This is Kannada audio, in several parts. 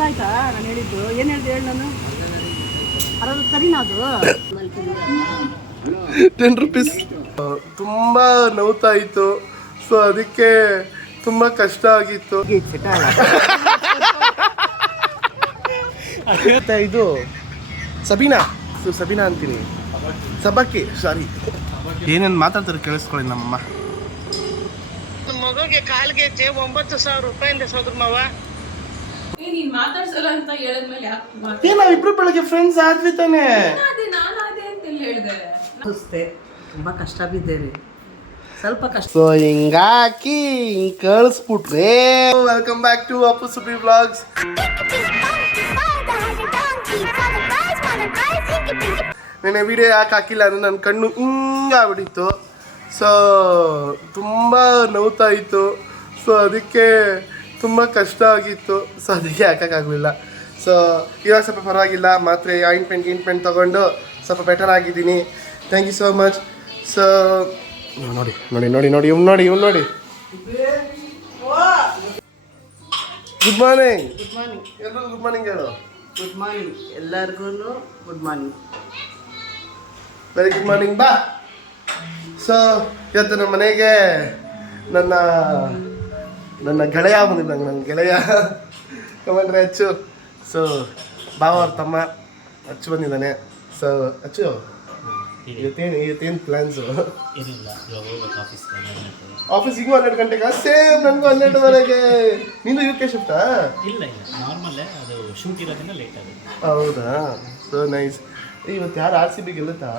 ಅರ್ಥ ಆಯ್ತಾ ನಾನು ಹೇಳಿದ್ದು? ಏನು ಹೇಳಿದೆ ಹೇಳಿ ನಾನು? ಅದ್ರಲ್ಲಿ ಸರಿನಾ ಅದು? 10 ರೂಪೀಸ್. ತುಂಬ ನೋವ್ತಾ ಇತ್ತು, ಸೊ ಅದಕ್ಕೆ ತುಂಬ ಕಷ್ಟ ಆಗಿತ್ತು. ಇದು ಸಬೀನಾ ಸಬೀನಾ ಅಂತೀನಿ, ಸಬಕ್ಕಿ ಸಾರಿ. ಏನೇನು ಮಾತಾಡ್ತಾರೆ ಕೇಳಿಸ್ಕೊಳ್ಳಿ ನಮ್ಮಮ್ಮ. ಮಗುಗೆ ಕಾಲ್ಗೆ 9,000 ರೂಪಾಯಿಂದ ಸೋದ್ರ ಮಾವ. ನೀನ್ ಮಾತಾಡ್ಸಲ್ಲ ಅಂತ ಹೇಳಿದ್ಮೇಲೆ ಏ ನಾವಿಬ್ರು ಬೆಳಗ್ಗೆ ಫ್ರೆಂಡ್ಸ್ ಆದ್ವಿ ತಾನೆ. ನಾನಾದೆ ಅಂತ ಹೇಳಿದೆ. ತುಂಬಾ ಕಷ್ಟ ಬಿದ್ದೇನೆ, ಸ್ವಲ್ಪ ಕಷ್ಟ. ಸೊ ಹಿಂಗಾಕಿ ಹಿಂಗ್ ಕಳಿಸ್ಬಿಟ್ರೆ. Welcome back to Appu Subbi vlogs. ನೆನೆ ವಿಡಿಯೋ ಯಾಕೆ ಹಾಕಿಲ್ಲ ಅಂದ್ರೆ ನನ್ನ ಕಣ್ಣು ಹಿಂಗಾಗ್ಬಿಟ್ಟಿತ್ತು, ಸೊ ತುಂಬ ನೋವ್ತಾ ಇತ್ತು, ಸೊ ಅದಕ್ಕೆ ತುಂಬ ಕಷ್ಟ ಆಗಿತ್ತು, ಸೊ ಅದಕ್ಕೆ ಹಾಕೋಕ್ಕಾಗಲಿಲ್ಲ. ಸೊ ಇವಾಗ ಸ್ವಲ್ಪ ಪರವಾಗಿಲ್ಲ, ಮಾತ್ರೆ ಆಯಿಂಟ್ಮೆಂಟ್ ತೊಗೊಂಡು ಸ್ವಲ್ಪ ಬೆಟರ್ ಆಗಿದ್ದೀನಿ. Thank you so much. So ನೋಡಿ ನೋಡಿ ನೋಡಿ ನೋಡಿ ಇವ್ನು ನೋಡಿ ಇವ್ನು ನೋಡಿ. Good morning. Good morning. ಎಲ್ಲರೂ ಗುಡ್ ಮಾರ್ನಿಂಗ್ ಹೇಳು. ಗುಡ್ ಮಾರ್ನಿಂಗ್ ಎಲ್ಲರಿಗೂ good morning. Very good morning ಬಾ. ಸೊ ಇವತ್ತು ನಮ್ಮ ಮನೆಗೆ ನನ್ನ ಗೆಳೆಯ ಬಂದಿದ್ದ, ನನ್ನ ಗೆಳೆಯ ಕಮಂಡ್ರೆ ಅಚ್ಚು. ಸೊ ಬಾವ ಅವ್ರ ತಮ್ಮ ಅಚ್ಚು ಬಂದಿದ್ದಾನೆ. ಸೊ ಅಚ್ಚು ಇವತ್ತೇನು ಪ್ಲ್ಯಾನ್ಸು? ಆಫೀಸಿಗೂ 12 ಗಂಟೆಗೆ, ಸೇಮ್ ನನಗೂ 12ವರೆಗೆ. ನಿಂದು UK ಶಿಫ್ಟಾ? ಇಲ್ಲ ನಾರ್ಮಲ್, ಅದು ಶೂಟ್ ಇರೋದ್ರಿಂದ ಲೇಟ್ ಆಗುತ್ತೆ. ಹೌದಾ? So nice. ಇವತ್ತು ಯಾರು RCB ಗೆಲ್ಲುತ್ತಾ?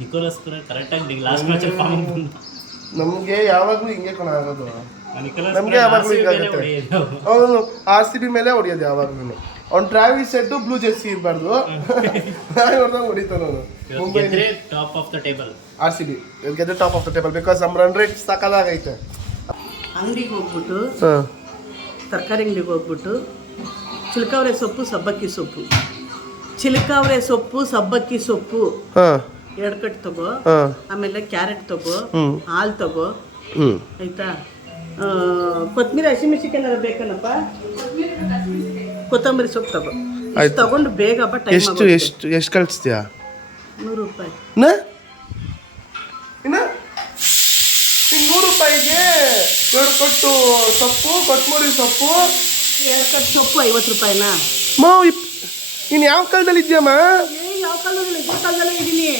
ನಿಕೋಲಸ್ ಕರೆಕ್ಟಾಗಿ ಲಾಸ್ಟ್ ಮ್ಯಾಚಲ್ಲಿ ಫಾರ್ಮ್ ಬಂದ. ನಮಗೆ ಯಾವಾಗಲೂ ಹಿಂಗೆ ಕೊಣ ಆಗೋದು, ನಮಗೆ ಯಾವಾಗಲೂ ನಿಕೋಲಸ್ ಹಿಂಗಾಗುತ್ತೆ. ಅವನು RCB ಮೇಲೆ ಹೊಡಿಯೋದು ಯಾವಾಗಲೂ. ಅವ್ನು ಟ್ರಾವಿಸ್ ಸೆಟ್ಟು ಬ್ಲೂ ಜೆರ್ಸಿ ಇರಬಾರ್ದು, ಹೊಡೆದಾಗ ಹೊಡಿತಾನೆ ಅವನು. Mumbai top of the table RCB ಗೆದ್ರೆ top of the table, because ನಮ್ಮ ರನ್ ರೇಟ್ ಸಾಕಾಗೈತೆ. ಅಂಗಡಿಗೆ ಹೋಗ್ಬಿಟ್ಟು, ತರಕಾರಿ ಅಂಗಡಿಗೆ ಹೋಗ್ಬಿಟ್ಟು ಚಿಲ್ಕಾವರೆ ಸೊಪ್ಪು, ಸಬ್ಬಕ್ಕಿ ಸೊಪ್ಪು, ಚಿಲ್ಕಾವರೆ ಸೊಪ್ಪು, ಸಬ್ಬಕ್ಕಿ ಸೊಪ್ಪು 2 ಕಟ್ ತಗೋ. ಆಮೇಲೆ ಕ್ಯಾರೆಟ್ ತಗೋ, ಹಾಲು ತಗೋ, ಆಯ್ತಾ? ಕೊತ್ತಂಬರಿ, ಹಸಿಮೆಣಸಿನ್ಕಾಯಿ ಏನಾರು ಬೇಕನಪ್ಪ? ಕೊತ್ತಂಬರಿ ಸೊಪ್ಪು ತಗೋ. ತಗೊಂಡು ಬೇಗ ಬಾ, ಟೈಮ್ ಎಷ್ಟು ಎಷ್ಟು ಎಷ್ಟು ಕಳಿಸ್ತೀಯಾ? 100 ರೂಪಾಯಿ. ಇನ್ನು 100 ರೂಪಾಯಿಗೆ 2 ಕಟ್ಟು ಸೊಪ್ಪು, ಕೊತ್ತಂಬರಿ ಸೊಪ್ಪು, 2 ಕಟ್ ಸೊಪ್ಪು 50 ರೂಪಾಯಿನಾ? ನೀನು ಯಾವ ಕಾಲದಲ್ಲಿ ಇದೆಯಮ್ಮ? ಯಾವ ಕಾಲದಲ್ಲಿ? ಇದೇ ಕಾಲದಲ್ಲೇ ಇದ್ದೀನಿ.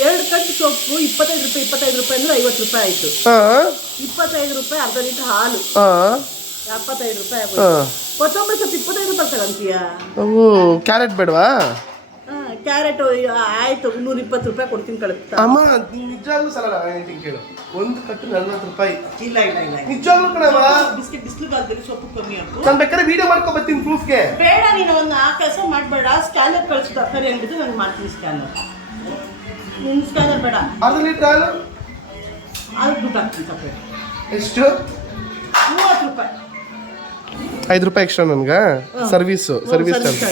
2 ಕಟ್ ಸೊಪ್ಪು 25 ರೂಪಾಯಿ ಅಂದ್ರೆ 50 ರೂಪಾಯಿ ಆಯಿತು. 25 ರೂಪಾಯಿ ಅರ್ಧ ಲೀಟರ್ ಹಾಲು, 75 ರೂಪಾಯಿ ಆಗುತ್ತೆ. ಕೊತ್ತಂಬರಿ ಸೊಪ್ಪು 25 ರೂಪಾಯಿ ತಗೊಂತೀಯಾ? ಕ್ಯಾರೆಟ್ ಬೇಡವಾ? ಕ್ಯಾರೆಟ್ ಆಯ್ತು, 120 ರೂಪಾಯಿ ಕೊಡ್ತೀನಿ ಕಳುತ್ತಾ. ಅಮ್ಮ ನಿಜವಾಗ್ಲೂ ಸಲ ಕೇಳು, 1 ಕಟ್ಟು 40 ರೂಪಾಯಿ. ಇಲ್ಲ ಇಲ್ಲ ಇಲ್ಲ, ನಿಜವಾಗ್ಲೂ ಕಣವ. ಬಿಸಿಲುಗಾಲದಲ್ಲಿ ಸೊಪ್ಪು ಕಮ್ಮಿ ಹಾಕು. ನಾನು ಬೇಕಾದ್ರೆ ವಿಡಿಯೋ ಮಾಡ್ಕೊ ಬರ್ತೀನಿ ಪ್ರೂಫ್ಗೆ. ಬೇಡ, ನೀನು ಒಂದು ಆ ಕೆಲಸ ಮಾಡಬೇಡ. ಸ್ಕ್ಯಾನರ್ ಕಳಿಸು, ತರಕಾರಿ ಅಂಗಡಿದು ನಾನು ಮಾಡ್ತೀನಿ ಸ್ಕ್ಯಾನರ್. ನಿನ್ನ ಸ್ಕ್ಯಾನರ್ ಬೇಡ. ಅರ್ಧ ಲೀಟ್ರ್ ಹಾಲು ಅದಕ್ಕೆ ದುಡ್ಡು ಹಾಕ್ತೀನಿ ಸಪ್ರೇಟ್. ಎಷ್ಟು? 30 ರೂಪಾಯಿ. 5 ರೂಪಾಯಿ ಎಕ್ಸ್ಟ್ರಾ ನನಗೆ ಸರ್ವಿಸ್ ಚಾರ್ಜ್.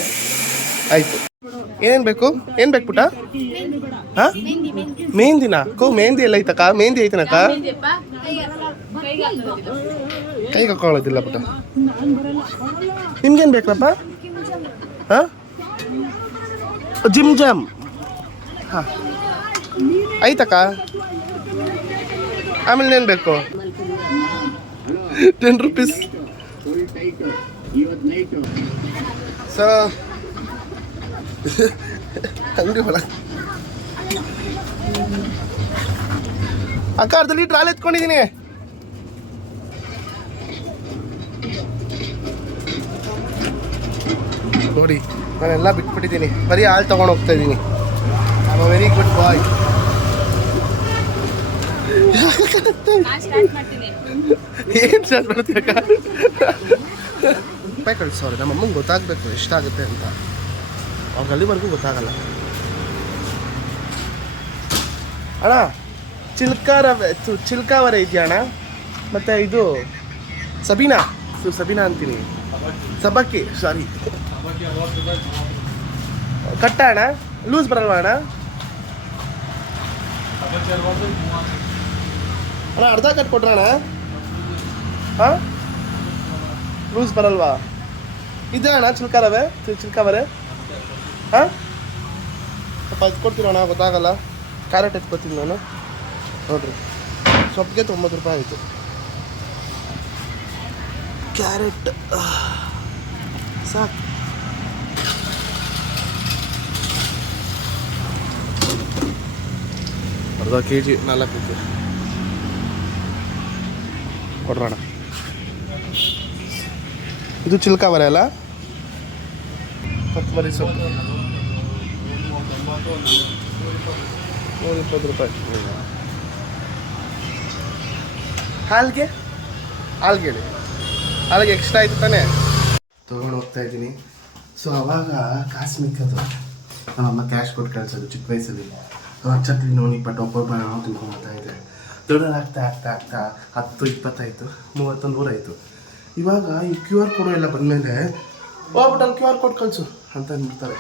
ಆಯ್ತು. ಏನೇನು ಬೇಕು? ಏನು ಬೇಕು ಪುಟ? ಹಾಂ, ಮೆಹಂದಿನ ಮೆಹಂದಿ ಎಲ್ಲ ಐತಕ್ಕ? ಮೆಹಂದಿ ಐತನಕ್ಕ? ಕೈಗೆ ಹಾಕೊಳ್ಳೋದಿಲ್ಲ ಪುಟ. ನಿಮ್ಗೇನು ಬೇಕಪ್ಪ? ಹಾಂ, ಜಿಮ್ ಜಾಮ್. ಹಾಂ ಐತಕ್ಕ. ಆಮೇಲೆ ಏನು ಬೇಕು? 10 ರೂಪೀಸ್. ಸೊ ಅಂಗಡಿ ಹೊಲ ಅಕ್ಕ, ಅರ್ಧ ಲೀಟ್ರ್ ಹಾಲು ಎತ್ಕೊಂಡಿದ್ದೀನಿ. ನೋಡಿ ನಾನೆಲ್ಲ ಬಿಟ್ಬಿಟ್ಟಿದ್ದೀನಿ, ಬರೀ ಹಾಲು ತೊಗೊಂಡು ಹೋಗ್ತಾ ಇದ್ದೀನಿ. I am a very good boy. ಏನು ಸ್ಟಾರ್ಟ್ ಮಾಡ್ತೀಯ ಅಕ್ಕ? ರೂಪಾಯಿ ಕಳಿಸೋರು, ನಮ್ಮ ಅಮ್ಮಂಗೆ ಗೊತ್ತಾಗಬೇಕು ಎಷ್ಟಾಗುತ್ತೆ ಅಂತ. ಅವ್ರಿಗೆ ಅಲ್ಲಿವರೆಗೂ ಗೊತ್ತಾಗಲ್ಲ. ಅಣ್ಣ ಚಿಲ್ಕಾವರೆ ಇದೆಯಾ ಅಣ್ಣ? ಮತ್ತು ಇದು ಸಬೀನಾ ಅಂತೀನಿ, ಸಬ್ಬಕ್ಕಿ ಸಾರಿ. ಕಟ್ಟ ಅಣ್ಣ, ಲೂಸ್ ಬರಲ್ವಾ ಅಣ್ಣ? ಅಣ್ಣ ಅರ್ಧ ಕಟ್ ಕೊಟ್ರಣ್ಣ. ಹಾಂ, ಲೂಸ್ ಬರಲ್ವಾ? ಇದೆ ಅಣ್ಣ ಚಿಲ್ಕಾರವೆ ಚಿಲ್ಕಾವರೆ ಹಾಂ ಸ್ವಲ್ಪ ಅದು ಕೊಡ್ತೀನಿ ಅಣ್ಣ ಗೊತ್ತಾಗಲ್ಲ. ಕ್ಯಾರೆಟ್ ಎತ್ಕೊತೀನಿ ನಾನು ನೋಡಿರಿ. ಸೊಪ್ಪಿಗೆ 90 ರೂಪಾಯಿ ಆಯಿತು. ಕ್ಯಾರೆಟ್ ಸಾಕು. ಅರ್ಧ ಕೆ ಜಿ 4 ರೂಪಾಯಿ ಕೊಡ್ರೋಣ. ಇದು ಚಿಲ್ಕಾವರೆ ಅಲ್ಲ, ಕೊತ್ತಂಬರಿ ಸೊಪ್ಪು 120 ರೂಪಾಯಿ. ಹಾಲ್ಗೆ ಎಕ್ಸ್ಟ್ರಾ ಆಯ್ತು ತಾನೇ ತೊಗೊಂಡು ಹೋಗ್ತಾ ಇದ್ದೀನಿ. ಸೊ ಅವಾಗ ಕಾಸು ಮಿಕ್ಕದು ನಮ್ಮಮ್ಮ ಕ್ಯಾಶ್ ಕೊಟ್ಟು ಕಳಿಸೋದು ಚಿಕ್ಕ ವಯಸ್ಸಲ್ಲಿ. ಚಕ್ಲಿ ನೋಡಿ 20 ರೂಪಾಯಿ ನಾವು ತಿನ್ಕೊಂಡ್ತಾ ಇದ್ದೆ. ದೊಡ್ಡದಾಗ್ತಾ ಆಗ್ತಾ ಆಗ್ತಾ 10, 20 ಆಯಿತು, 30, 100 ಆಯಿತು. ಇವಾಗ ಈ QR ಕೋಡು ಎಲ್ಲ ಬಂದಮೇಲೆ ಹೋಗ್ಬಿಟ್ಟು ಅಲ್ಲಿ QR ಕೋಡ್ ಕಳಿಸು ಅಂತ ಅಂದ್ಬಿಡ್ತಾರೆ.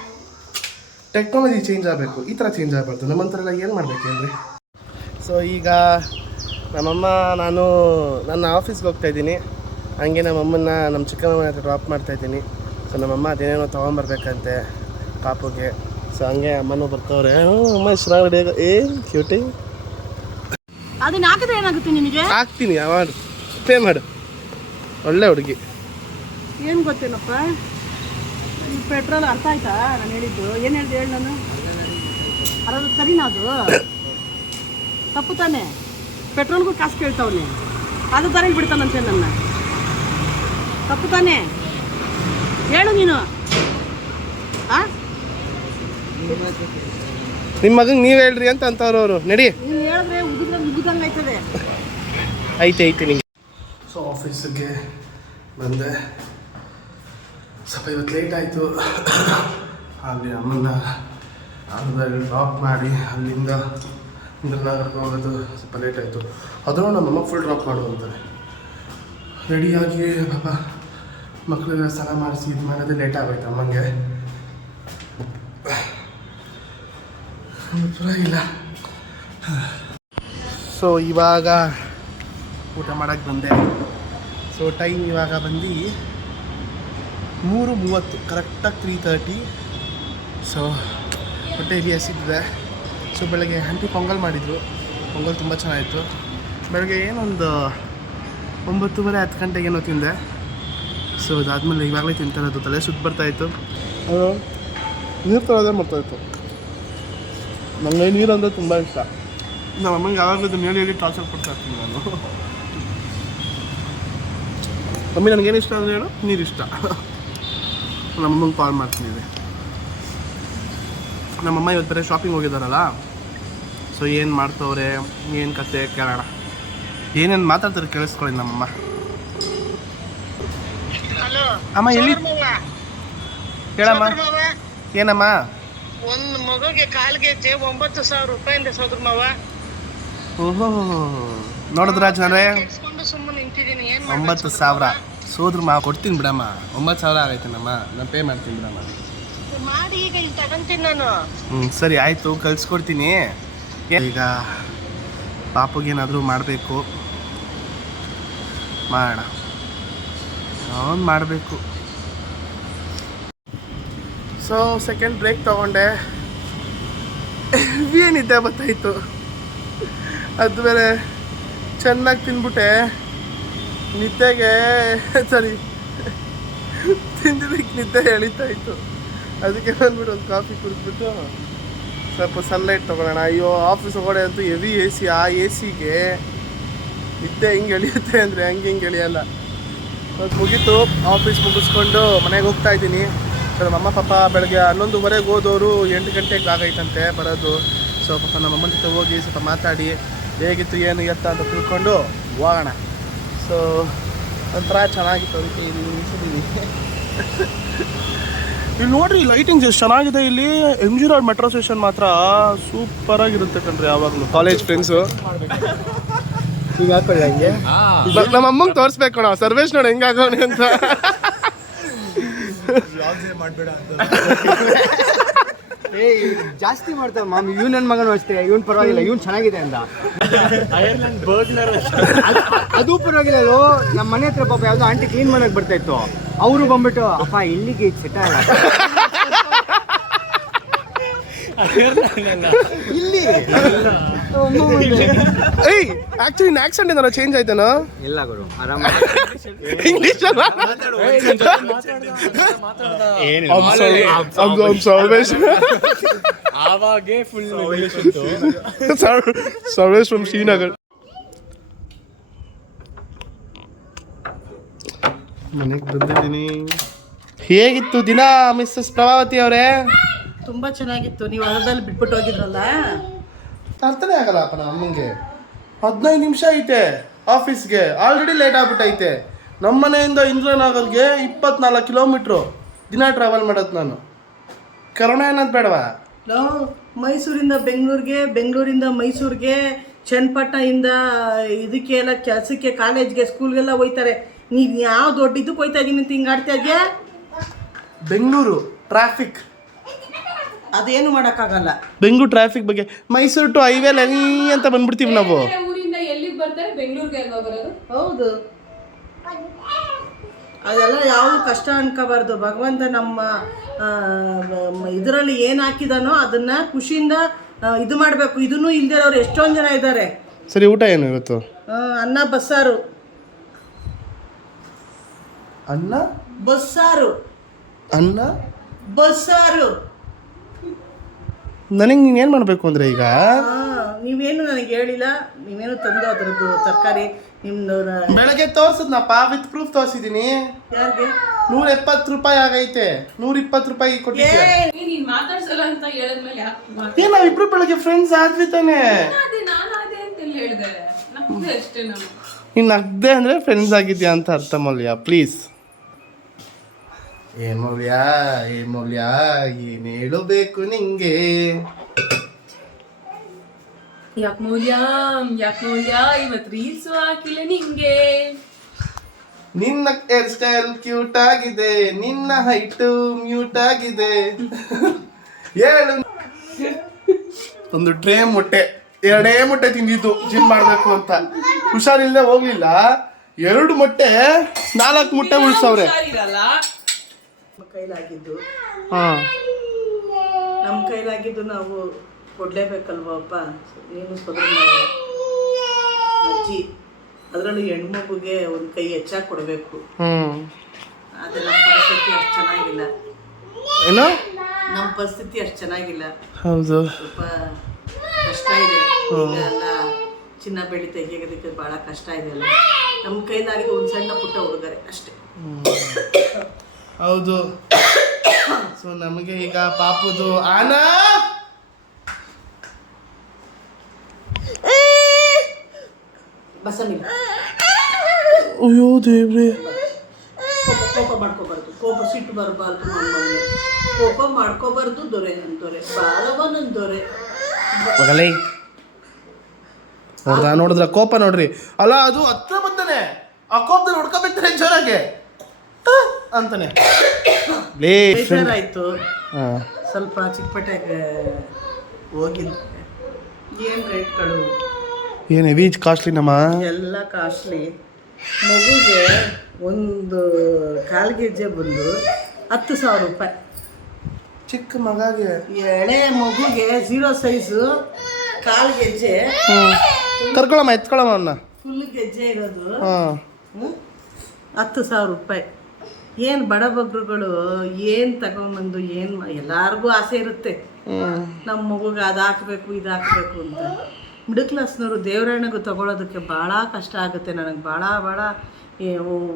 ಟೆಕ್ನಾಲಜಿ ಚೇಂಜ್ ಆಗಬೇಕು, ಈ ಥರ ಚೇಂಜ್ ಆಗಬಾರ್ದು. ನಮ್ಮಂಥರೆಲ್ಲ ಏನು ಮಾಡಬೇಕು ಅಂದರೆ. ಸೊ ಈಗ ನಮ್ಮಮ್ಮ ನಾನು ನನ್ನ ಆಫೀಸ್ಗೆ ಹೋಗ್ತಾಯಿದ್ದೀನಿ. ಹಂಗೆ ನಮ್ಮಮ್ಮನ ನಮ್ಮ ಚಿಕ್ಕಮ್ಮನ ಹತ್ರ ಡ್ರಾಪ್ ಮಾಡ್ತಾಯಿದ್ದೀನಿ. ಸೊ ನಮ್ಮಮ್ಮ ಅದೇನೇನೋ ತೊಗೊಂಬರ್ಬೇಕಂತೆ ಪಾಪುಗೆ. ಸೊ ಹಂಗೆ ಅಮ್ಮನೂ ಬರ್ತವ್ರೆ. ಅಮ್ಮ ಎಷ್ಟು ರೆಡಿ ಏನು ಕ್ಯೂಟಿ. ಅದನ್ನ ಹಾಕಿದ್ರೆ ಏನಾಗುತ್ತೆ ನಿನಗೆ? ಹಾಕ್ತೀನಿ, ಮಾಡು, ಪೇ ಮಾಡು. ಒಳ್ಳೆ ಹುಡುಗಿ. ಏನು ಗೊತ್ತೇನಪ್ಪ, ಈ ಪೆಟ್ರೋಲ್ ಅರ್ಥ ಆಯ್ತಾ ನಾನು ಹೇಳಿದ್ದು? ಏನು ಹೇಳಿದೆ ಹೇಳಿ ನಾನು? ಅದ್ರದ್ದು ಸರಿನಾ? ಅದು ತಪ್ಪು ತಾನೆ. ಪೆಟ್ರೋಲ್ಗೂ ಕಾಸು ಕೇಳ್ತಾವನೆ, ಅದು ತರಂಗೆ ಬಿಡ್ತಾನಂತೆ ನನ್ನ. ತಪ್ಪು ತಾನೆ ಹೇಳು ನೀನು. ನಿಮ್ಮ ಮಗಂಗೆ ನೀವು ಹೇಳ್ರಿ ಅಂತ ಅಂತವ್ರು ಅವರು. ನಡಿ, ನೀನು ಹೇಳಿದ್ರೆ ಉಗಿದಂಗೆ ಆಯ್ತದೆ. ಐತೆ ನಿಂಗೆ. ಸೊ ಆಫೀಸಿಗೆ ಬಂದೆ. ಸ್ವಲ್ಪ ಇವತ್ತು ಲೇಟ್ ಆಯಿತು. ಅಲ್ಲಿ ಅಮ್ಮನ್ನ ಅರ್ಧದಲ್ಲಿ ಡ್ರಾಪ್ ಮಾಡಿ ಅಲ್ಲಿಂದ ಹಿಂಗೆಲ್ಲ ಕರ್ಕೊಂಡು ಹೋಗೋದು ಸ್ವಲ್ಪ ಲೇಟ್ ಆಯಿತು. ಅದನ್ನು ನಮ್ಮಮ್ಮ ಫುಲ್ ಡ್ರಾಪ್ ಮಾಡು ಅಂತಾರೆ. ರೆಡಿಯಾಗಿ ಪಾಪ ಮಕ್ಕಳೆಲ್ಲ ಸ್ನಾನ ಮಾಡಿಸಿ ಇದು ಮಾಡೋದೇ ಲೇಟ್ ಆಗೋಯ್ತು ಅಮ್ಮಂಗೆ. ಪರವಾಗಿಲ್ಲ. ಸೊ ಇವಾಗ ಊಟ ಮಾಡೋಕ್ಕೆ ಬಂದೆ. ಸೊ ಟೈಮ್ ಇವಾಗ ಬಂದು 3:30, ಕರೆಕ್ಟಾಗಿ 3:30. ಸೊ ಹೊಟ್ಟೆಯಲ್ಲಿ ಹಸಿದಿದೆ. ಸೊ ಬೆಳಗ್ಗೆ ಆಂಟಿ ಪೊಂಗಲ್ ಮಾಡಿದರು. ಪೊಂಗಲ್ ತುಂಬ ಚೆನ್ನಾಗಿತ್ತು. ಬೆಳಗ್ಗೆ ಏನೊಂದು 9:30, 10 ಗಂಟೆಗೇನೋ ತಿಂದೆ. ಸೊ ಅದಾದಮೇಲೆ ಇವಾಗಲೇ ತಿಂತಾ ಇರೋದು. ತಲೆ ಸುತ್ತ ಬರ್ತಾಯಿತ್ತು. ಅದು ನೀರು ತರೋದೇ ಮಾಡ್ತಾಯಿತ್ತು. ನನಗೆ ನೀರು ಅಂದರೆ ತುಂಬ ಇಷ್ಟ. ನಮ್ಮ ಅಮ್ಮಂಗೆ ಯಾವಾಗಲೂ ನೀರು ಟಾರ್ಚರ್ ಕೊಡ್ತಾ ಇರ್ತೀನಿ ನಾನು. ಮಮ್ಮಿ ನನಗೇನು ಇಷ್ಟ ಅಂದರೆ ಹೇಳು, ನೀರು ಇಷ್ಟ. ನಮ್ಮಮ್ಮಂಗೆ ಕಾಲ್ ಮಾಡ್ತಿದ್ದೆ. ನಮ್ಮಮ್ಮ ಇವತ್ತು ಬೇರೆ ಶಾಪಿಂಗ್ ಹೋಗಿದ್ದಾರಲ್ಲ. ಸೊ ಏನು ಮಾಡ್ತವ್ರೆ, ಏನು ಕತೆ ಕೇಳೋಣ. ಏನೇನು ಮಾತಾಡ್ತಾರೆ ಕೇಳಿಸ್ಕೊಳ್ಳಿ ನಮ್ಮಮ್ಮ. ಅಮ್ಮ ಎಲ್ಲಿ ಹೇಳಮ್ಮ. ಏನಮ್ಮ? ಒಂದು ಮಗುಗೆ ಕಾಲ್ಗೆ 9,000 ರೂಪಾಯಿಂದ ಸೋದ್ರ ಮಾವ. ಓಹೋ, ನೋಡಿದ್ರ ಜನರೇ, ಸುಮ್ಮನೆ ನಿಂತಿದ್ದೀನಿ. ಏನ್ 9,000 ಸೋದ್ರ ಮಾವ. ಕೊಡ್ತೀನಿ ಬಿಡಮ್ಮ. 9,000 ಆಗೈತೇನಮ್ಮ, ನಾನು ಪೇ ಮಾಡ್ತೀನಿ ಬಿಡಮ್ಮ. ಮಾಡಿ ಈಗ ಇಲ್ಲಿ ತಗೊಂತೀನಿ ನಾನು. ಸರಿ ಆಯಿತು, ಕಳ್ಸ್ಕೊಡ್ತೀನಿ. ಈಗ ಪಾಪುಗೇನಾದರೂ ಮಾಡಬೇಕು, ಮಾಡೋಣ. ಅವನು ಮಾಡಬೇಕು. ಸೊ ಸೆಕೆಂಡ್ ಬ್ರೇಕ್ ತೊಗೊಂಡೆ. ಏನಿದ್ದೆ ಗೊತ್ತಾಯಿತು. ಅದು ಬೇರೆ ಚೆನ್ನಾಗಿ ತಿಂದ್ಬಿಟ್ಟೆ. ನಿದ್ದೆಗೆ ತಿಂದಿದ್ದಕ್ಕೆ ನಿದ್ದೆ ಎಳಿತಾಯಿತ್ತು. ಅದಕ್ಕೆ ಬಂದ್ಬಿಟ್ಟು ಒಂದು ಕಾಫಿ ಕುಡಿದ್ಬಿಟ್ಟು ಸ್ವಲ್ಪ ಸನ್ಲೈಟ್ ತೊಗೊಳ್ಳೋಣ. ಅಯ್ಯೋ ಆಫೀಸ್ ಹೊಗಡೆ ಅಂತೂ ಹೆವಿ AC. ಆ AC-ಗೆ ನಿದ್ದೆ ಹಿಂಗೆ ಎಳಿಯುತ್ತೆ ಅಂದರೆ ಹಿಂಗೆ ಎಳಿಯಲ್ಲ. ಅದು ಮುಗೀತು. ಆಫೀಸ್ ಮುಗಿಸ್ಕೊಂಡು ಮನೆಗೆ ಹೋಗ್ತಾ ಇದ್ದೀನಿ. ನಮ್ಮ ಅಮ್ಮ ಪಾಪ ಬೆಳಗ್ಗೆ 11:30 ಹೋದವರು 8 ಗಂಟೆಗೆ ಆಗೈತಂತೆ ಬರೋದು. ಸೊ ಪಾಪ ನಮ್ಮ ಅಮ್ಮನ ಜೊತೆ ಹೋಗಿ ಸ್ವಲ್ಪ ಮಾತಾಡಿ ಹೇಗಿತ್ತು ಏನು ಎತ್ತ ಅಂತ ತಿಳ್ಕೊಂಡು ಹೋಗೋಣ. ಸೊ ಒಂಥರ ಚೆನ್ನಾಗಿತ್ತು. ಅದಕ್ಕೆ ಇಲ್ಲಿ ನಿಲ್ಸಿದ್ದೀವಿ. ಇಲ್ಲಿ ನೋಡ್ರಿ ಲೈಟಿಂಗ್ಸ್ ಎಷ್ಟು ಚೆನ್ನಾಗಿದೆ. ಇಲ್ಲಿ MG ರೋಡ್ ಮೆಟ್ರೋ ಸ್ಟೇಷನ್ ಮಾತ್ರ ಸೂಪರಾಗಿರುತ್ತೆ ಕಣ್ರಿ. ಯಾವಾಗಲೂ ಕಾಲೇಜ್ ಫ್ರೆಂಡ್ಸು ಈಗ ಹಾಕೊಳ್ಳಿ ಹಂಗೆ. ನಮ್ಮ ಅಮ್ಮಂಗೆ ತೋರಿಸ್ಬೇಕು ನಾವು ಸರ್ವೇಶ್ ನೋಡಿ ಹೆಂಗಾಗೋಣ ಅಂತ. ಜಾಸ್ತಿ ಮಾಡ್ತಾವ ಮಾಮಿ. ಇವ್ ನನ್ನ ಮಗನು ಅಷ್ಟೇ. ಇವನ್ ಪರವಾಗಿಲ್ಲ, ಇವನ್ ಚೆನ್ನಾಗಿದೆ ಅಂದ. ಅದು ಪರವಾಗಿಲ್ಲ. ನಮ್ಮ ಮನೆ ಹತ್ರ ಪಾಪ ಯಾವ್ದೋ ಆಂಟಿ ಕ್ಲೀನ್ ಮಾಡಕ್ ಬರ್ತಾ ಇತ್ತು. ಅವರು ಬಂದ್ಬಿಟ್ಟು ಅಪ್ಪ ಇಲ್ಲಿಗೆ ಸೆಟ್ ಆಗಲ್ಲ ಇಲ್ಲಿ ಏಯ್ ಆಕ್ಚುಲಿ ಆಕ್ಸೆಂಟ್ ಏನಾರ ಚೇಂಜ್ ಆಯ್ತಾನೋ ಇಲ್ಲ ಗುರು ಆರಾಮ ಇಂಗ್ಲಿಷ್ ಆವಾಗೆ ಫುಲ್ ಸರ್ವೇಶ್ ಫ್ರಮ್ ಶ್ರೀನಗರ್. ಮನೆಗೆ ಬಂದಿದ್ದೀನಿ. ಹೇಗಿತ್ತು ದಿನ ಮಿಸ್ಸಸ್ ಪ್ರಭಾವತಿ ಅವರೇ? ತುಂಬಾ ಚೆನ್ನಾಗಿತ್ತು. ನೀವು ಹೊಲದಲ್ಲಿ ಬಿಟ್ಬಿಟ್ಟು ಹೋಗಿದ್ರಲ್ಲ, ಅರ್ಥನೇ ಆಗಲ್ಲ ಅಪ್ಪ ನಮ್ಮ ಅಮ್ಮಂಗೆ. 15 ನಿಮಿಷ ಐತೆ ಆಫೀಸ್ಗೆ, ಆಲ್ರೆಡಿ ಲೇಟ್ ಆಗ್ಬಿಟ್ಟೈತೆ. ನಮ್ಮ ಮನೆಯಿಂದ ಇಂದ್ರನಗರ್ಗೆ 24 ಕಿಲೋಮೀಟ್ರು ದಿನ ಟ್ರಾವೆಲ್ ಮಾಡೋದು ನಾನು. ಕರೋನಾ ಏನಂತ ಬೇಡವಾ? ನಾವು ಮೈಸೂರಿಂದ ಬೆಂಗಳೂರಿಗೆ, ಬೆಂಗಳೂರಿಂದ ಮೈಸೂರಿಗೆ, ಚನ್ನಪಟ್ಟಣದಿಂದ ಇದಕ್ಕೆಲ್ಲ ಕೆಲಸಕ್ಕೆ, ಕಾಲೇಜ್ಗೆ, ಸ್ಕೂಲ್ಗೆಲ್ಲ ಹೋಯ್ತಾರೆ. ನೀವು ಯಾವ ದೊಡ್ಡ ಇದಕ್ಕೆ ಹೋಯ್ತಾ ಇದೀನಿ ಅಂತ ಹಿಂಗೆ ಆಡ್ತಾ ಇದೆಯಾ? ಬೆಂಗಳೂರು ಟ್ರಾಫಿಕ್ ಅದೇನು ಮಾಡೋಕ್ಕಾಗಲ್ಲ. ಬೆಂಗಳೂರು ಟ್ರಾಫಿಕ್ ಬಗ್ಗೆ. ಮೈಸೂರು ಟು ಹೈವೇಲಿ ಅಂತ ಬಂದ್ಬಿಡ್ತೀವಿ ನಾವು. ಬೇರೆ ಊರಿಂದ ಎಲ್ಲಿಗೆ ಬರ್ತಾರೆ? ಬೆಂಗಳೂರಿಗೆ ಅಲ್ವಾ ಬರೋದು? ಹೌದು, ಅದೆಲ್ಲ ಯಾವುದು ಕಷ್ಟ ಅನ್ಕೋಬಾರ್ದು. ಭಗವಂತ ನಮ್ಮ ಇದರಲ್ಲಿ ಏನು ಹಾಕಿದಾನೋ ಅದನ್ನ ಖುಷಿಯಿಂದ ಇದು ಮಾಡಬೇಕು. ಇದನ್ನು ಇಲ್ದೇ ಅವ್ರು ಎಷ್ಟೊಂದು ಜನ ಇದ್ದಾರೆ. ಸರಿ, ಊಟ ಏನು ಇವತ್ತು? ಅನ್ನ ಬಸ್ಸಾರು. ಅನ್ನ ಬಸ್ಸಾರು. ಅನ್ನ ಬಸ್ಸಾರು. ನನಗೆ ನೀನೇನು ಮಾಡಬೇಕು ಅಂದರೆ ಈಗ ನೀವೇನು ನನಗೆ ಹೇಳಿಲ್ಲ. ನೀವೇನು ತಂದು ಅದರದ್ದು ತರಕಾರಿ ನಿಮ್ದು ಬೆಳಗ್ಗೆ ತೋರ್ಸದ್ನಪ್ಪ, ವಿತ್ ಪ್ರೂಫ್ ತೋರಿಸಿದ್ದೀನಿ. ಯಾರಿಗೆ? 170 ರೂಪಾಯಿ ಆಗೈತೆ. 120 ರೂಪಾಯಿ ಕೊಟ್ಟಿದ್ದೆ. ನೀನ್ ಮಾತಾಡ್ಸಲ್ಲ ಅಂತ ಹೇಳಿದ್ಮೇಲೆ ಯಾಕೆ ಏ ನಾವಿಬ್ರು ಬೆಳಗ್ಗೆ ಫ್ರೆಂಡ್ಸ್ ಆದ್ವಿ ತಾನೆ. ನಾನಾದೆ ಅಂತ ಹೇಳಿದೆ. ನಮ್ದು ಅಷ್ಟೇ. ನಾವು ನೀನು ನಗ್ದೆ ಅಂದರೆ ಫ್ರೆಂಡ್ಸ್ ಆಗಿದ್ಯಾ ಅಂತ ಅರ್ಥ ಮೌಲ್ಯ. ಪ್ಲೀಸ್. ಏನ್ ಮೌಲ್ಯ, ಏನು ಹೇಳಬೇಕು ನಿಂಗೆ? ಯಾಕೆ ಮೌಲ್ಯ ಇವತ್ತು ರೀಲ್ಸು ಹಾಕಿಲ್ಲ ನಿಂಗೆ. ನಿನ್ನ ಹೇರ್ ಸ್ಟೈಲ್ ಕ್ಯೂಟ್ ಆಗಿದೆ, ನಿನ್ನ ಹೈಟು ಮ್ಯೂಟ್ ಆಗಿದೆ. ಹೇಳು. ಒಂದು ಟ್ರೇ ಮೊಟ್ಟೆ, 2 ಮೊಟ್ಟೆ ತಿಂದಿದ್ದು ಜಿಮ್ ಮಾಡಬೇಕು ಅಂತ. ಹುಷಾರಿಲ್ಲದೆ ಹೋಗ್ಲಿಲ್ಲ. 2 ಮೊಟ್ಟೆ 4 ಮೊಟ್ಟೆ ಉಳಿಸವ್ರೆ. ಕೈಲಾಗಿದ್ದು ಹಾಂ, ನಮ್ಮ ಕೈಲಾಗಿದ್ದು ನಾವು ಕೊಡಲೇಬೇಕಲ್ವಪ್ಪ. ನೀನು ಸೊದರ ಅಜ್ಜಿ, ಅದರಲ್ಲೂ ಹೆಣ್ಮಗುಗೆ ಒಂದು ಕೈ ಹೆಚ್ಚಾಗಿ ಕೊಡಬೇಕು. ಆದರೆ ನಮ್ಮ ಪರಿಸ್ಥಿತಿ ಅಷ್ಟು ಚೆನ್ನಾಗಿಲ್ಲ. ಏನು? ನಮ್ಮ ಪರಿಸ್ಥಿತಿ ಅಷ್ಟು ಚೆನ್ನಾಗಿಲ್ಲ. ಹೌದು, ಸ್ವಲ್ಪ ಕಷ್ಟ ಇದೆ. ಈಗ ಎಲ್ಲ ಚಿನ್ನ ಬೆಳ್ಳಿ ತೆಗಿಯೋದಕ್ಕೆ ಭಾಳ ಕಷ್ಟ ಇದೆ ಅಲ್ಲ. ನಮ್ಮ ಕೈಲಾಗಿದ್ದು ಒಂದು ಸಣ್ಣ ಪುಟ್ಟ ಉಡುಗೊರೆ ಅಷ್ಟೇ. ಹೌದು. ಸೊ ನಮಗೆ ಈಗ ಪಾಪುದು ಆನ ಬಸಮಿಲ್ಲ. ಅಯ್ಯೋ ದೇವ್ರೆ, ಕೋಪ ಮಾಡ್ಕೋಬಾರ್ದು. ಕೋಪ ಸಿಟ್ಟು ಬರಬಾರ್ದು. ಕೋಪ ಮಾಡ್ಕೋಬಾರ್ದು. ದೊರೆ ದೊರೆ ಬಾಳವ ನನ್ನ ದೊರೆ. ಮಗಳೇ ನೋಡಿದ್ರ ಕೋಪ ನೋಡ್ರಿ. ಅಲ್ಲ, ಅದು ಹತ್ರ ಬಂದಾನೆ. ಆ ಕೋಪದಲ್ಲಿ ಹೊಡ್ಕೊಬೇಕ್ತಾರೆ ಜೋರಾಗೆ ಅಂತಾನೆ. ಬೇಜಾರಾಯ್ತು. ಸ್ವಲ್ಪ ಚಿಕ್ಕಪೇಟೆಗೆ ಹೋಗಿದ್ದೆ. ಏನು ರೇಟ್ಗಳು, ಏನು ಹೆವಿ ಕಾಸ್ಟ್ಲಿ ನಮ್ಮ. ಎಲ್ಲ ಕಾಸ್ಟ್ಲಿ. ಮಗುಗೆ ಒಂದು ಕಾಲು ಗೆಜ್ಜೆ ಬಂದು 10,000 ರೂಪಾಯಿ. ಚಿಕ್ಕ ಮಗಗೆ, ಎಳೆ ಮಗುಗೆ 0 ಸೈಜು ಕಾಲು ಗೆಜ್ಜೆ, ಕರ್ಕೊಳಮ್ಮ, ಎತ್ಕೊಳಮ್ಮ ಅವನ್ನ. ಫುಲ್ ಗೆಜ್ಜೆ ಇರೋದು ಹಾಂ, 10,000 ರೂಪಾಯಿ. ಏನು ಬಡಬಗ್ರುಗಳು ಏನು ತಗೊಂಬಂದು ಏನು ಎಲ್ಲರಿಗೂ ಆಸೆ ಇರುತ್ತೆ ನಮ್ಮ ಮಗುಗೆ ಅದು ಹಾಕಬೇಕು ಇದು ಹಾಕಬೇಕು ಅಂತ. ಮಿಡಲ್ ಕ್ಲಾಸ್ನವರು ದೇವರಾಣೆಗೂ ತಗೊಳ್ಳೋದಕ್ಕೆ ಭಾಳ ಕಷ್ಟ ಆಗುತ್ತೆ. ನನಗೆ ಭಾಳ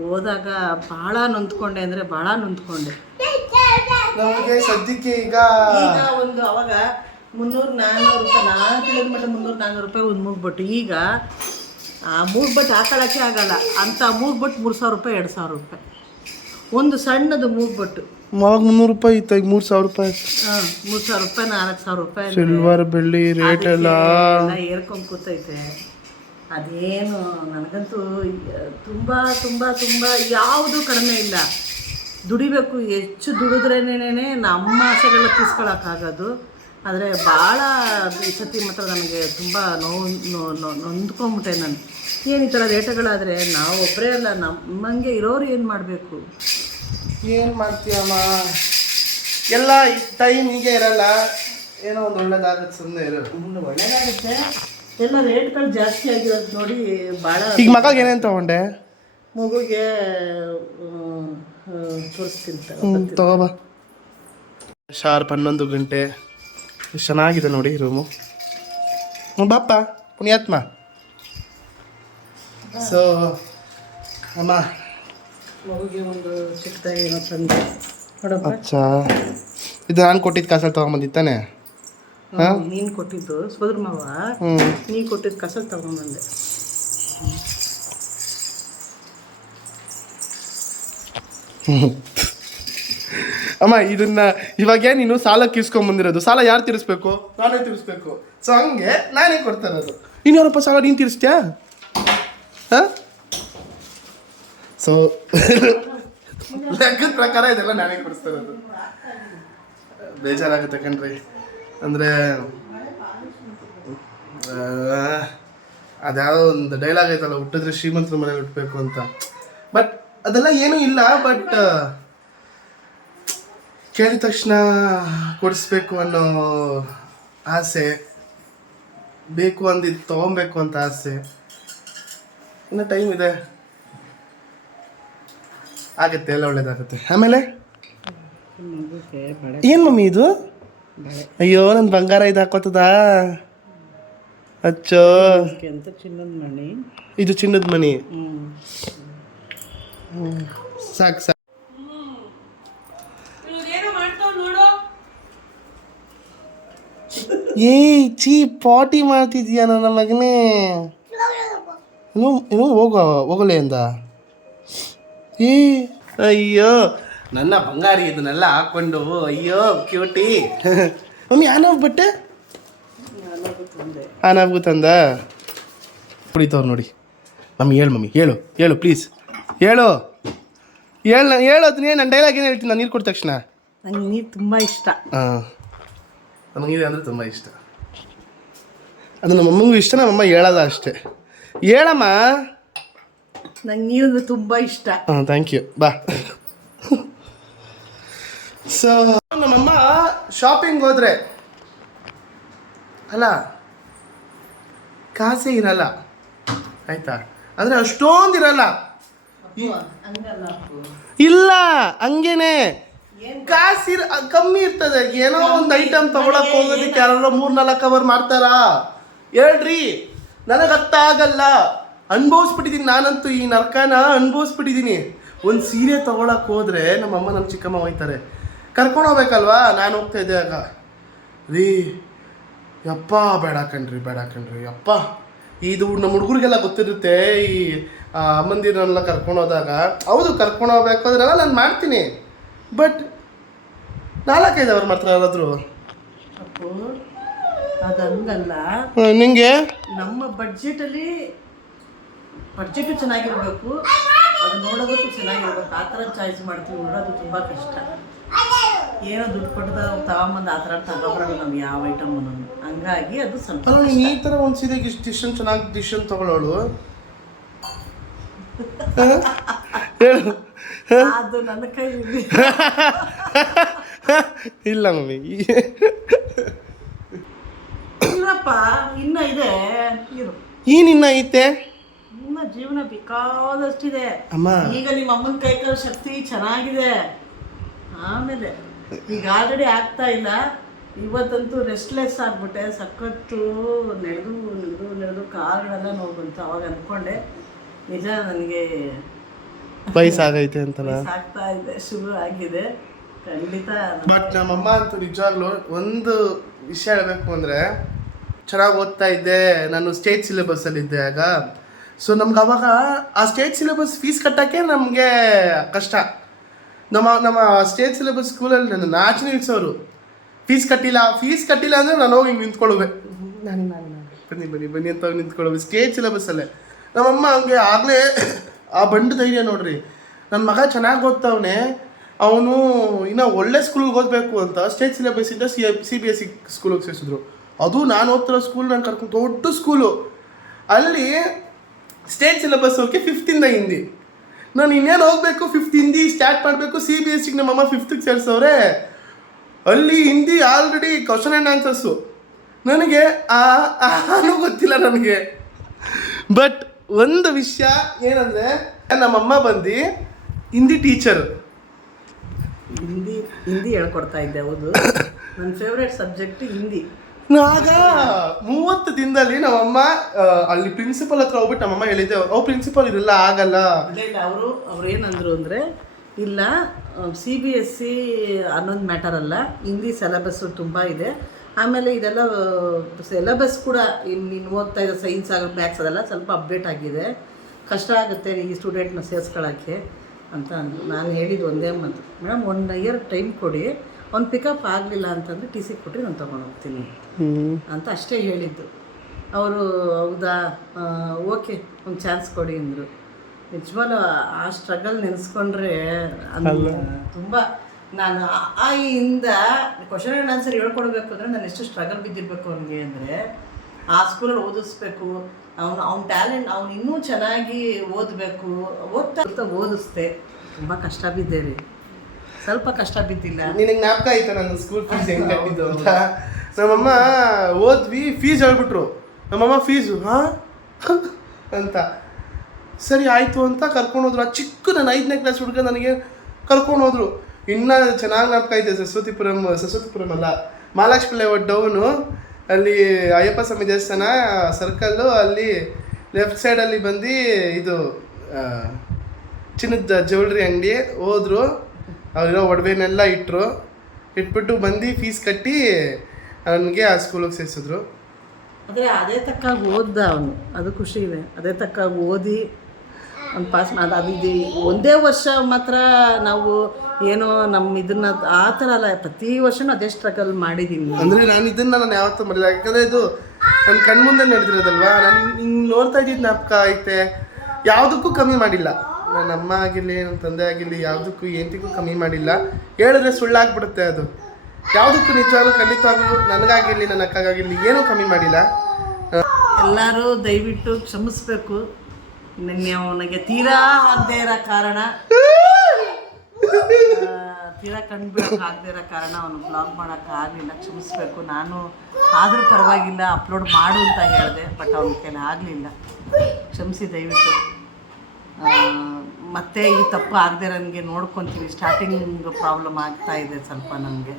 ಹೋದಾಗ ಭಾಳ ನೊಂದ್ಕೊಂಡೆ, ಅಂದರೆ ಭಾಳ ನೊಂದ್ಕೊಂಡೆ. ನಮಗೆ ಸದ್ಯಕ್ಕೆ ಈಗ ಒಂದು ಅವಾಗ 300-400 ರೂಪಾಯಿ, ನಾನು ತಿಳಿದ ಮಟ್ಟ 300-400 ರೂಪಾಯಿ ಒಂದು ಮೂಗ್ಬಟ್ಟು. ಈಗ ಆ ಮೂಗ್ಬಟ್ಟು ಹಾಕೊಳ್ಳೋಕ್ಕೆ ಆಗಲ್ಲ ಅಂತ ಮೂಗ್ಬಟ್ಟು 3,000 ರೂಪಾಯಿ 2,000 ರೂಪಾಯಿ. ಒಂದು ಸಣ್ಣದು ಮೂಗ್ಬಟ್ಟು ಅವಾಗ 300 ರೂಪಾಯಿ ಇತ್ತು, ಈಗ 3,000 ರೂಪಾಯಿ. 3,000 ರೂಪಾಯಿ 4,000 ರೂಪಾಯಿ. ಸಿಲ್ವರ್ ಬೆಳ್ಳಿ ರೇಟ್ ಎಲ್ಲ ಏರ್ಕೊಂಡು ಕೂತೈತೆ. ಅದೇನು ನನಗಂತೂ ತುಂಬ ತುಂಬ ತುಂಬ ಯಾವುದು ಕಡಿಮೆ ಇಲ್ಲ. ದುಡಿಬೇಕು, ಹೆಚ್ಚು ದುಡಿದ್ರೇನೇ ನಮ್ಮ ಆಸೆಗಳನ್ನ ತೀರ್ಸ್ಕೊಳಕ್ಕಾಗೋದು. ಆದರೆ ಭಾಳ ಈ ಸತಿ ಮಾತ್ರ ನನಗೆ ತುಂಬ ನೊಂದ್ಕೊಂಬಿಟ್ಟೆ ನಾನು. ಏನು ಈ ಥರ ರೇಟುಗಳಾದರೆ ನಾವು ಒಬ್ಬರೇ ಅಲ್ಲ, ನಮ್ಮಂಗೆ ಇರೋರು ಏನು ಮಾಡಬೇಕು? ಏನು ಮಾಡ್ತೀಯಮ್ಮ, ಎಲ್ಲ ಟೈಮ್ ಹೀಗೆ ಇರಲ್ಲ, ಏನೋ ಒಂದು ಒಳ್ಳೇದಾಗತ್ತೆ, ಸುಮ್ಮನೆ ಇರೋದು. ಒಳ್ಳೇದಾಗುತ್ತೆ. ಎಲ್ಲ ರೇಟ್ಗಳು ಜಾಸ್ತಿ ಆಗಿರೋದು ನೋಡಿ ಭಾಳ. ಈಗ ಮಗ ಏನೇನು ತಗೊಂಡೆ? ಮಗುಗೆ ತೋರಿಸ್ತೀನಿ ತಗೋಬಾ. ಶಾರ್ಪ್ 11 ಗಂಟೆ. ಎಷ್ಟು ಚೆನ್ನಾಗಿದೆ ನೋಡಿ ರೂಮು. ಬಾಪ ಪುಣ್ಯಾತ್ಮ. ಸೊ ಅಮ್ಮ ಮಗುಗೆ ಒಂದು ಚಿಕ್ಕದಾಗಿ ಏನೋ ತಂದೆ ನೋಡಪ್ಪ. ಅಚ್ಚಾ, ಇದು ನಾನು ಕೊಟ್ಟಿದ್ದು ಕಾಸಲ್ಲಿ ತೊಗೊಂಬಂದಿತ್ತಾನೆ? ನೀನು ಕೊಟ್ಟಿದ್ದು ಸೋದ್ರ ಮಾವ, ನೀ ಕೊಟ್ಟಿದ್ದು ಕಸಲ್ಲಿ ತಗೊಂಬಂದೆ. ಅಮ್ಮ ಇದನ್ನ ಇವಾಗ ನೀನು ಸಾಲಕ್ಕೆ ಇಸ್ಕೊಂಬಂದಿರೋದು, ಸಾಲ ಯಾರು ತೀರಿಸ್ಬೇಕು? ನಾನೇ ತೀರಿಸ್ಬೇಕು. ಸೊ ಹಂಗೆ ನಾನೇ ಕೊಡ್ತಾ ಇರೋದು. ಇನ್ಯಾರಪ್ಪ ಸಾಲ ನೀನು ತೀರಿಸ್ತೀಯಾ? ಹಾಂ, ಸೊ ಲೆಕ್ಕದ ಪ್ರಕಾರ ಇದೆಲ್ಲ ನಾನೇ ಕೊಡಿಸ್ತಾ ಇರೋದು. ಬೇಜಾರಾಗುತ್ತೆ ಕಣ್ರಿ. ಅಂದರೆ ಅದ್ಯಾವುದೋ ಒಂದು ಡೈಲಾಗ್ ಐತಲ್ಲ, ಹುಟ್ಟಿದ್ರೆ ಶ್ರೀಮಂತರ ಮನೇಲಿ ಹುಟ್ಟಬೇಕು ಅಂತ. ಬಟ್ ಅದೆಲ್ಲ ಏನೂ ಇಲ್ಲ. ಬಟ್ ಕೇಳಿದ ತಕ್ಷಣ ಕೊಡಿಸ್ಬೇಕು ಅನ್ನೋ ಆಸೆ, ಬೇಕು ಅಂದಿದ್ದು ತೊಗೊಬೇಕು ಅಂತ ಆಸೆ. ಇನ್ನೂ ಟೈಮ್ ಇದೆ, ಆಗುತ್ತೆ, ಎಲ್ಲ ಒಳ್ಳೇದಾಗುತ್ತೆ. ಆಮೇಲೆ ಏನು ಮಮ್ಮಿ ಇದು? ಅಯ್ಯೋ ನನ್ನ ಬಂಗಾರ ಇದು ಹಾಕೋತದಾ? ಅಚ್ಚೋ, ಚಿನ್ನದ ಮಣಿ. ಇದು ಚಿನ್ನದ ಮಣಿ. ಸಾಕು ಸಾಕು. ಏಯ್ ಚೀ, ಪಾಟಿ ಮಾಡ್ತಿದ್ಯಾ ನನ್ನ ಮಗನೇ? ಏನು ಹೋಗಲೇ ಅಂದ. ಅಯ್ಯೋ ನನ್ನ ಬಂಗಾರಿ, ಇದನ್ನೆಲ್ಲ ಹಾಕ್ಕೊಂಡು ಅಯ್ಯೋ ಕ್ಯೂಟಿ. ಮಮ್ಮಿ ಆನವ್ ಬಟ್ಟೆ ಆನವ್ಗೂ ತಂದ. ಕುಡಿತವ್ರು ನೋಡಿ. ಮಮ್ಮಿ ಹೇಳು, ಮಮ್ಮಿ ಹೇಳು, ಹೇಳು ಪ್ಲೀಸ್, ಹೇಳು ಅದನ್ನೇ. ನನ್ನ ಡೈಲಾಗ್ ಏನು ಹೇಳ್ತೀನಿ ನಾನು ನೀರು ಕೊಟ್ಟ ತಕ್ಷಣ? ನಂಗೆ ನೀರು ತುಂಬ ಇಷ್ಟ. ಹಾಂ, ನನಗೆ ನೀರು ಅಂದರೆ ತುಂಬ ಇಷ್ಟ. ಅದು ನಮ್ಮಮ್ಮಂಗೂ ಇಷ್ಟ, ನಮ್ಮಮ್ಮ ಹೇಳೋದ ಅಷ್ಟೇ. ಹೇಳಮ್ಮ. ನಂಗೆ ನೀರು ಅಂದರೆ ತುಂಬ ಇಷ್ಟ. ಹಾಂ, ಥ್ಯಾಂಕ್ ಯು, ಬಾ. ಸೊ ನಮ್ಮಮ್ಮ ಶಾಪಿಂಗ್ ಹೋದ್ರೆ ಅಲ್ಲ ಕಾಸೇ ಇರಲ್ಲ, ಆಯ್ತಾ? ಅಂದರೆ ಅಷ್ಟೊಂದು ಇರಲ್ಲ. ಇಲ್ಲ, ಹಂಗೇನೆ ಕಾಸು ಕಮ್ಮಿ ಇರ್ತದೆ. ಏನೋ ಒಂದು ಐಟಮ್ ತಗೊಳಕ್ ಹೋಗೋದಕ್ಕೆ ಯಾರೋ 3-4 ಕವರ್ ಮಾಡ್ತಾರಾ? ಹೇಳ್ರಿ, ನನಗೆ ಅರ್ಥ ಆಗಲ್ಲ. ಅನುಭವಿಸ್ಬಿಟ್ಟಿದ್ದೀನಿ ನಾನಂತೂ, ಈ ನರ್ಕನ ಅನುಭವಿಸ್ಬಿಟ್ಟಿದ್ದೀನಿ. ಒಂದು ಸೀರೆ ತೊಗೊಳಕ್ಕೆ ಹೋದರೆ ನಮ್ಮಮ್ಮ ನಮ್ಮ ಚಿಕ್ಕಮ್ಮ ಹೋಗ್ತಾರೆ, ಕರ್ಕೊಂಡು ಹೋಗ್ಬೇಕಲ್ವಾ? ನಾನು ಹೋಗ್ತಾ ಇದ್ದೆ ಆಗ, ರೀ ಯಪ್ಪ ಬೇಡ ಕಣ್ರಿ ಯಪ್ಪ. ಇದು ನಮ್ಮ ಹುಡುಗರಿಗೆಲ್ಲ ಗೊತ್ತಿರುತ್ತೆ, ಈ ಅಮ್ಮಂದಿರನ್ನೆಲ್ಲ ಕರ್ಕೊಂಡು ಹೋದಾಗ. ಹೌದು, ಕರ್ಕೊಂಡು ಹೋಗ್ಬೇಕು ಅದನ್ನೆಲ್ಲ ನಾನು ಮಾಡ್ತೀನಿ. ಬಟ್ 4-5 ಅವರ್ ಮಾತ್ರ ಯಾರಾದರೂ ಅಪ್ಪು, ಅದು ಹಂಗಲ್ಲ. ನಿಂಗೆ ನಮ್ಮ ಬಡ್ಜೆಟು ಚೆನ್ನಾಗಿರ್ಬೇಕು, ಅದು ನೋಡೋದಕ್ಕೂ ಚೆನ್ನಾಗಿರ್ಬೇಕು. ಆ ಥರ ಚಾಯ್ಸ್ ಮಾಡ್ತೀವಿ, ನೋಡೋದು ತುಂಬ ಕಷ್ಟ. ಏನೋ ದುಡ್ಡು ಕೊಟ್ಟದ ತಗೊಂಬಂದು ಆ ಥರ ತಗೊಬರೋದು ನಮ್ಗೆ ಯಾವ ಐಟಮ್ ಹಂಗಾಗಿ ಅದು ಸ್ವಲ್ಪ. ಅಲ್ಲ, ನೀನು ಈ ಥರ ಒಂದು ಸೀರೆಗೆ ಇಷ್ಟು ಚೆನ್ನಾಗಿ ಡಿಶನ್ ತಗೊಳ್ಳೋಳು. ಹೇಳು. ಅದು ನನ್ನ ಕೈ ಇಲ್ಲ ಮಮ್ಮಿ, ಇರಪ್ಪ, ಇನ್ನ ಇದೆ, ಇರು. ಏನಿನ್ನ ಐತೆ? ನಿಮ್ಮ ಜೀವನ ಬೇಕಾದಷ್ಟಿದೆ ಅಮ್ಮ. ಈಗ ನಿಮ್ಮ ಅಮ್ಮನ ಕೈಕಾಲ ಶಕ್ತಿ ಚೆನ್ನಾಗಿದೆ. ಆಮೇಲೆ ಈಗ ಆಲ್ರೆಡಿ ಆಗ್ತಾ ಇಲ್ಲ. ಇವತ್ತಂತೂ ರೆಸ್ಟ್ಲೆಸ್ ಆಗ್ಬಿಟ್ಟೆ, ಸಖತ್ತು ನಡೆದು ಕಾಲುಗಳೆಲ್ಲ ನೋವು ಬಂತು. ಅವಾಗ ಅಂದ್ಕೊಂಡೆ ನಿಜ ನನಗೆ ವಯಸ್ಸಾಗೈತೆ ಅಂತಲ್ಲ. ಆಗ್ತಾ ಇದೆ, ಶುರು ಆಗಿದೆ ಖಂಡಿತ. ಬಟ್ ನಮ್ಮಮ್ಮ ಅಂತೂ ನಿಜವಾಗ್ಲೂ ಒಂದು ವಿಷಯ ಹೇಳಬೇಕು ಅಂದರೆ, ಚೆನ್ನಾಗಿ ಓದ್ತಾ ಇದ್ದೆ ನಾನು, ಸ್ಟೇಟ್ ಸಿಲೆಬಸ್ಸಲ್ಲಿದ್ದೆ ಆಗ. ಸೊ ನಮ್ಗೆ ಅವಾಗ ಆ ಸ್ಟೇಟ್ ಸಿಲೆಬಸ್ ಫೀಸ್ ಕಟ್ಟೋಕ್ಕೆ ನಮಗೆ ಕಷ್ಟ. ನಮ್ಮ ಸ್ಟೇಟ್ ಸಿಲೆಬಸ್ ಸ್ಕೂಲಲ್ಲಿ ನನ್ನ ನಾಚನೆ ಇಡ್ಸೋರು. ಫೀಸ್ ಕಟ್ಟಿಲ್ಲ ಅಂದರೆ ನಾನು ಹೋಗಿ ಹಿಂಗೆ ನಿಂತ್ಕೊಳ್ಳುವೆ. ನಾನು ಬನ್ನಿ ಅಂತ ಹೋಗಿ ನಿಂತ್ಕೊಳ್ಳುವೆ ಸ್ಟೇಟ್ ಸಿಲೆಬಸ್ಸಲ್ಲೇ. ನಮ್ಮಮ್ಮ ಹಂಗೆ ಆಗಲೇ ಆ ಬಂಡು ಧೈರ್ಯ ನೋಡ್ರಿ. ನನ್ನ ಮಗ ಚೆನ್ನಾಗಿ ಓದ್ತವನೆ, ಅವನು ಇನ್ನೂ ಒಳ್ಳೆ ಸ್ಕೂಲ್ಗೆ ಓದಬೇಕು ಅಂತ ಸ್ಟೇಟ್ ಸಿಲೆಬಸ್ಸಿಂದ CBSE ಸ್ಕೂಲಿಗೆ ಸೇರಿಸಿದ್ರು. ಅದು ನಾನು ಓದ್ತಿರೋ ಸ್ಕೂಲ್, ನಾನು ಕರ್ಕೊಂಡು ದೊಡ್ಡ ಸ್ಕೂಲು. ಅಲ್ಲಿ ಸ್ಟೇಟ್ ಸಿಲೆಬಸ್ ಹೋಗಿ 5th ಹಿಂದಿ. ನಾನು ಇನ್ನೇನು ಹೋಗ್ಬೇಕು 5th ಹಿಂದಿ ಸ್ಟಾರ್ಟ್ ಮಾಡಬೇಕು. CBSE ನಮ್ಮಮ್ಮ 5th ಸೇರಿಸವ್ರೆ. ಅಲ್ಲಿ Hindi already question and answers. ನನಗೆ ಆನೂ ಗೊತ್ತಿಲ್ಲ ನನಗೆ. ಬಟ್ ಒಂದು ವಿಷಯ ಏನಂದರೆ ನಮ್ಮಮ್ಮ ಬಂದು ಹಿಂದಿ ಟೀಚರು. ಹಿಂದಿ ಹೇಳ್ಕೊಡ್ತಾ ಇದ್ದೆ. ಹೌದು, ನನ್ನ ಫೇವ್ರೇಟ್ ಸಬ್ಜೆಕ್ಟ್ ಹಿಂದಿ. ಆಗ 30 ದಿನದಲ್ಲಿ ನಮ್ಮಮ್ಮ ಅಲ್ಲಿ ಪ್ರಿನ್ಸಿಪಲ್ ಹತ್ರ ಹೋಗ್ಬಿಟ್ಟು ನಮ್ಮಮ್ಮ ಹೇಳಿದ್ದೆ, ಪ್ರಿನ್ಸಿಪಲ್ ಇದೆಲ್ಲ ಆಗಲ್ಲ. ಇಲ್ಲ ಅವ್ರು ಏನಂದ್ರು ಅಂದರೆ, ಇಲ್ಲ CBSE ಅನ್ನೋದು ಮ್ಯಾಟರ್ ಅಲ್ಲ, ಹಿಂದಿ ಸಿಲೆಬಸ್ಸು ತುಂಬ ಇದೆ. ಆಮೇಲೆ ಇದೆಲ್ಲ ಸಿಲೆಬಸ್ ಕೂಡ ನೀನು ಓದ್ತಾ ಇದ್ದ ಸೈನ್ಸ್ ಆಗೋದು ಮ್ಯಾಥ್ಸ್ ಅದೆಲ್ಲ ಸ್ವಲ್ಪ ಅಪ್ಡೇಟ್ ಆಗಿದೆ, ಕಷ್ಟ ಆಗುತ್ತೆ ಈ ಸ್ಟೂಡೆಂಟ್ನ ಸೇರಿಸ್ಕೊಳ್ಳೋಕ್ಕೆ ಅಂತ ಅಂದರು. ನಾನು ಹೇಳಿದ್ದು ಒಂದೇ ಮಾತು, ಮೇಡಮ್ 1 ಇಯರ್ ಟೈಮ್ ಕೊಡಿ, ಅವ್ನು ಪಿಕಪ್ ಆಗಲಿಲ್ಲ ಅಂತಂದರೆ TC ಕೊಟ್ಟರೆ ನಾನು ತೊಗೊಂಡು ಹೋಗ್ತೀನಿ ಅಂತ ಅಷ್ಟೇ ಹೇಳಿದ್ದು. ಅವರು ಹೌದಾ ಓಕೆ ಒಂದು ಚಾನ್ಸ್ ಕೊಡಿ ಅಂದರು. ನಿಜವಾಗ್ಲೂ ಆ ಸ್ಟ್ರಗಲ್ ನೆನೆಸ್ಕೊಂಡ್ರೆ ತುಂಬ, ನಾನು ಇಂದ ಕ್ವಶನ್ ಆ್ಯಂಡ್ ಆನ್ಸರ್ ಹೇಳ್ಕೊಡ್ಬೇಕು ಅಂದರೆ ನಾನು ಎಷ್ಟು ಸ್ಟ್ರಗಲ್ ಬಿದ್ದಿರಬೇಕು ಅವನಿಗೆ ಅಂದರೆ, ಆ ಸ್ಕೂಲಲ್ಲಿ ಓದಿಸ್ಬೇಕು, ಅವ್ನ ಟ್ಯಾಲೆಂಟ್ ಅವ್ನು ಇನ್ನೂ ಚೆನ್ನಾಗಿ ಓದಬೇಕು, ಓದ್ತಾ ಓದಿಸ್ದೆ. ತುಂಬ ಕಷ್ಟ ಬಿದ್ದೆ ರೀ, ಸ್ವಲ್ಪ ಕಷ್ಟ ಬಿದ್ದಿಲ್ಲ. ನಿನಗೆ ಜ್ಞಾಪಕ ಆಯ್ತಾ ನನ್ನ ಸ್ಕೂಲ್ ಫೀಸ್ ಹೆಂಗೆ ಕಟ್ಟಿದ್ದು ಅಂತ? ನಮ್ಮಮ್ಮ ಓದ್ವಿ, ಫೀಸ್ ಹೇಳ್ಬಿಟ್ರು. ನಮ್ಮಮ್ಮ ಫೀಸು ಅಂತ ಸರಿ ಆಯಿತು ಅಂತ ಕರ್ಕೊಂಡೋದ್ರು. ಆ ಚಿಕ್ಕ ನಾನು 5ನೇ ಕ್ಲಾಸ್ ಹುಡುಗ ನನಗೆ ಕರ್ಕೊಂಡೋದ್ರು. ಇನ್ನೂ ಚೆನ್ನಾಗಿ ಜ್ಞಾಪಕ ಐತೆ. ಸರಸ್ವತಿಪುರಂ ಅಲ್ಲ, ಮಹಾಲಕ್ಷ್ಮಿ ಲೇಔಟ್ ಡೌನು, ಅಲ್ಲಿ ಅಯ್ಯಪ್ಪ ಸ್ವಾಮಿ ದೇವಸ್ಥಾನ ಸರ್ಕಲ್ಲು, ಅಲ್ಲಿ ಲೆಫ್ಟ್ ಸೈಡಲ್ಲಿ ಬಂದು ಇದು ಚಿನ್ನದ ಜ್ಯುವೆಲ್ರಿ ಅಂಗಡಿ. ಹೋದ್ರು, ಅವರಿರೋ ಒಡವೆನೆಲ್ಲ ಇಟ್ಬಿಟ್ಟು ಬಂದು ಫೀಸ್ ಕಟ್ಟಿ ಅವನಿಗೆ ಆ ಸ್ಕೂಲಿಗೆ ಸೇರಿಸಿದ್ರು. ಆದರೆ ಅದೇ ತಕ್ಕಾಗಿ ಓದ್ದ ಅವನು, ಅದು ಖುಷಿ ಇದೆ. ಅದೇ ತಕ್ಕಾಗಿ ಓದಿ ಅವ್ನು ಪಾಸ್ ಅದು ಒಂದೇ ವರ್ಷ ಮಾತ್ರ ನಾವು ಏನೋ ನಮ್ಮ ಇದನ್ನ ಆ ಥರ ಅಲ್ಲ, ಪ್ರತಿ ವರ್ಷವೂ ಅದೇ ಸ್ಟ್ರಗಲ್ ಮಾಡಿದ್ದೀನಿ. ಅಂದರೆ ನಾನು ಯಾವತ್ತೂ ಮರಿಲ್ಲ, ಯಾಕಂದರೆ ಇದು ನನ್ನ ಕಣ್ಮುಂದೆ ನಡೆದಿರೋದಲ್ವಾ. ನಾನು ಹಿಂಗೆ ನೋಡ್ತಾ ಇದ್ದಿದ್ದು ಜ್ಞಾಪಕ ಐತೆ. ಯಾವುದಕ್ಕೂ ಕಮ್ಮಿ ಮಾಡಿಲ್ಲ. ನನ್ನ ಅಮ್ಮ ಆಗಿರಲಿ, ನನ್ನ ತಂದೆ ಆಗಿರಲಿ, ಯಾವುದಕ್ಕೂ ಎಂತಿಗೂ ಕಮ್ಮಿ ಮಾಡಿಲ್ಲ. ಹೇಳಿದ್ರೆ ಸುಳ್ಳಾಗ್ಬಿಡುತ್ತೆ ಅದು. ಯಾವುದಕ್ಕೂ ನಿಜವಾಗ್ಲೂ ಖಂಡಿತವಾಗ್ಲೂ ನನಗಾಗಿರಲಿ, ನನ್ನ ಅಕ್ಕಗಾಗಿರಲಿ ಏನೂ ಕಮ್ಮಿ ಮಾಡಿಲ್ಲ. ಎಲ್ಲರೂ ದಯವಿಟ್ಟು ಕ್ಷಮಿಸ್ಬೇಕು. ನಿನ್ನೆ ಅವನಿಗೆ ತೀರಾ ಆಗದೆ ಇರೋ ಕಾರಣ, ತೀರಾ ಕಂಡುಬಿಡೋಕ್ಕಾಗದೇ ಇರೋ ಕಾರಣ ಅವನು ಬ್ಲಾಗ್ ಮಾಡೋಕ್ಕಾಗಲಿಲ್ಲ, ಕ್ಷಮಿಸ್ಬೇಕು. ನಾನು ಆದರೂ ಪರವಾಗಿಲ್ಲ ಅಪ್ಲೋಡ್ ಮಾಡು ಅಂತ ಹೇಳಿದೆ, ಬಟ್ ಅವನ ಕೈಲಿ ಆಗಲಿಲ್ಲ. ಕ್ಷಮಿಸಿ ದಯವಿಟ್ಟು. ಮತ್ತೆ ಈ ತಪ್ಪು ಆಗದೆ ನನಗೆ ನೋಡ್ಕೊತೀವಿ. ಸ್ಟಾರ್ಟಿಂಗ್ ಪ್ರಾಬ್ಲಮ್ ಆಗ್ತಾ ಇದೆ ಸ್ವಲ್ಪ ನನಗೆ.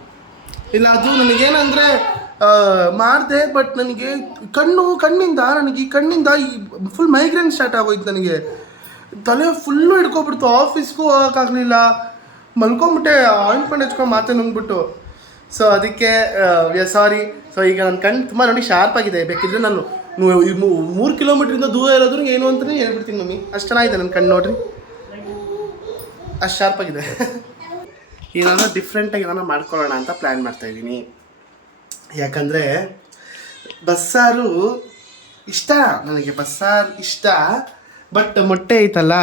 ಇಲ್ಲ, ಅದು ನನಗೇನಂದರೆ ಮಾಡಿದೆ, ಬಟ್ ನನಗೆ ಕಣ್ಣಿಂದ ಈ ಫುಲ್ ಮೈಗ್ರೇನ್ ಸ್ಟಾರ್ಟ್ ಆಗೋಯ್ತು. ನನಗೆ ತಲೆ ಫುಲ್ಲು ಹಿಡ್ಕೊಬಿಡ್ತು. ಆಫೀಸ್ಗೂ ಹೋಗೋಕ್ಕಾಗಲಿಲ್ಲ, ಮಲ್ಕೊಂಬಿಟ್ಟೆ, ಆಯಿಂಟ್ಮೆಂಟ್ ಹಚ್ಕೊಂಡು ಮಾತೆ ನುಂಗ್ಬಿಟ್ಟು. ಸೊ ಅದಕ್ಕೆ ಸಾರಿ. ಸೊ ಈಗ ನನ್ನ ಕಣ್ಣು ತುಂಬ ನೋಡಿ ಶಾರ್ಪ್ ಆಗಿದೆ. ಬೇಕಿದ್ರೆ ನಾನು 3 ಕಿಲೋಮೀಟ್ರಿಂದ ದೂರ ಇರೋದ್ರೂ ಏನು ಅಂತಲೇ ಹೇಳ್ಬಿಡ್ತೀನಿ ಮಮ್ಮಿ. ಅಷ್ಟು ಚೆನ್ನಾಗಿದೆ ನನ್ನ ಕಣ್ಣು ನೋಡ್ರಿ, ಅಷ್ಟು ಶಾರ್ಪ್ ಆಗಿದೆ. ಏನಾದ್ರು ಡಿಫ್ರೆಂಟಾಗಿ ಏನಾದ್ರು ಮಾಡ್ಕೊಳ್ಳೋಣ ಅಂತ ಪ್ಲ್ಯಾನ್ ಮಾಡ್ತಾಯಿದ್ದೀನಿ. ಯಾಕಂದರೆ ಬಸ್ಸಾರು ಇಷ್ಟ ನನಗೆ, ಬಸ್ಸಾರು ಇಷ್ಟ. ಬಟ್ ಮೊಟ್ಟೆ ಐತಲ್ಲ,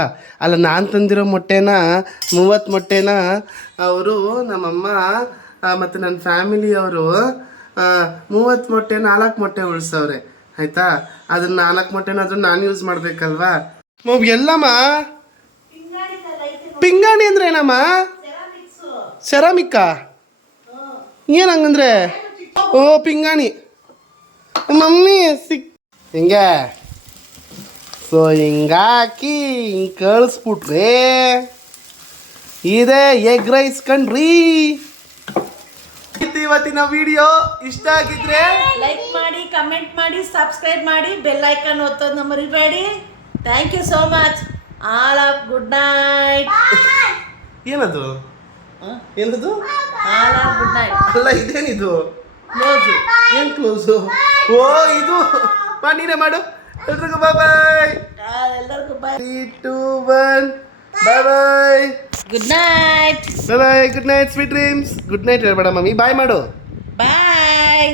ಅಲ್ಲ ನಾನು ತಂದಿರೋ ಮೊಟ್ಟೆನ 30 ಮೊಟ್ಟೆನ ಅವರು ನಮ್ಮಮ್ಮ ಮತ್ತು ನನ್ನ ಫ್ಯಾಮಿಲಿಯವರು 30 ಮೊಟ್ಟೆ 4 ಮೊಟ್ಟೆ ಉಳಿಸವ್ರೆ. ಆಯಿತಾ, ಅದನ್ನು 4 ಮೊಟ್ಟೆನಾದರೂ ನಾನು ಯೂಸ್ ಮಾಡಬೇಕಲ್ವಾ. ಎಲ್ಲಮ್ಮ ಪಿಂಗಾಣಿ ಅಂದರೆ ಏನಮ್ಮ? ಸೆರಾಮಿಕ್ಕಾ? ಏನು ಹಂಗಂದ್ರೆ? ಓ ಪಿಂಗಾಣಿ ಮಮ್ಮಿ ಹಿಂಗೆ. ಸೊ ಹಿಂಗಾಕಿ ಹಿಂಗೆ ಕಳಿಸ್ಬಿಟ್ರೆ ಇದೆ ಎಗ್ ರೈಸ್ ಕಣ್ರಿ. ಇವತ್ತಿನ ವಿಡಿಯೋ ಇಷ್ಟ ಆಗಿದ್ರೆ ಲೈಕ್ ಮಾಡಿ, ಕಮೆಂಟ್ ಮಾಡಿ, ಸಬ್ಸ್ಕ್ರೈಬ್ ಮಾಡಿ, ಬೆಲ್ ಐಕಾನ್ ಒತ್ತೋದನ್ನ ಮರಿಬೇಡಿ. Thank you so much. All of good night. ಏನದು ಏನದು? ಆಲ್ ಆಫ್ ಗುಡ್ ನೈಟ್ ಅಲ್ಲ, ಇದೇನಿದು? ಕ್ಲೋಸು. ಏನು ಕ್ಲೋಸು? ಓ ಇದು ನೀನೇ ಮಾಡು. ಎಲ್ರಿಗೂ ಬಾಯ್ ಬಾಯ್. ಎಲ್ಲರಿಗೂ bye. 3, 2, 1 bye bye. Good night. Bye. Good night, sweet dreams. Good night ಹೇಳ್ಬೇಡ ಮಮ್ಮಿ, ಬಾಯ್ ಮಾಡು. ಬಾಯ್.